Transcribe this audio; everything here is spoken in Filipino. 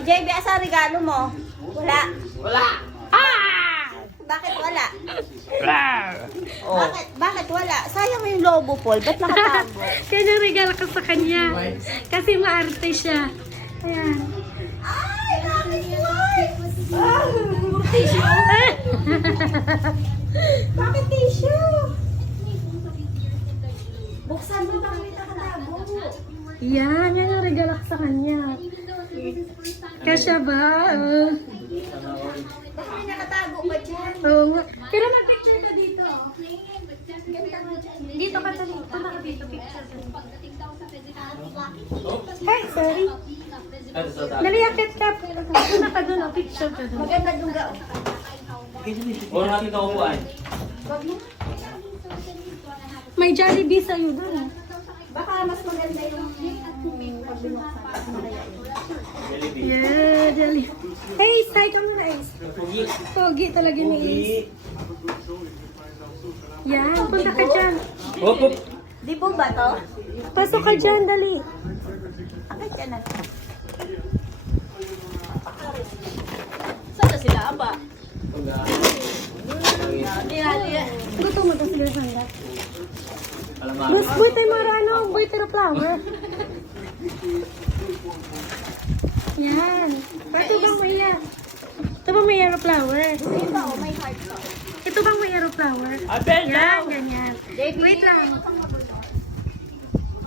JB, asa regalo mo? Wala. Wala! Bakit wala? Oh. Bakit wala? Sayang yung lobo, Paul. Ba't nakatago? Kaya regalo ko sa kanya. Kasi maarte siya. Ayan. Ay, bakit white? Bakit tissue? Buksan mo, bakit nakatago? Yan ang regalo ko sa kanya. Kasya ba? Bakit may nakatago pa dyan? Oo nga. Pero mag-picture ka dito. Dito ka sa dito. Punta ka dito. Picture ka. Ay, sorry. Naliakit ka. Punta ka doon. Picture ka doon. Maganda duga. Huwag natin ka upuan. May Jollibee sa'yo doon. Baka mas maganda yung pag binuksan. Yeah, Jollibee. Hey, say ka muna, Ace. Pogi talaga ni Ace. Yan, punta ka dyan. Hop, hop. Di po ba to? Pasok ka dyan, dali. Bakit ka na? Saan na sila, aba? Gusto mo ito sila sanda. Alamak. Mas boy tayo marano, boy tayo flower. Yan. Ito bang may Ito bang may yellow flower? Ito, may heart to. Ito bang may yellow flower? Abel Yan, ganyan. Wait lang.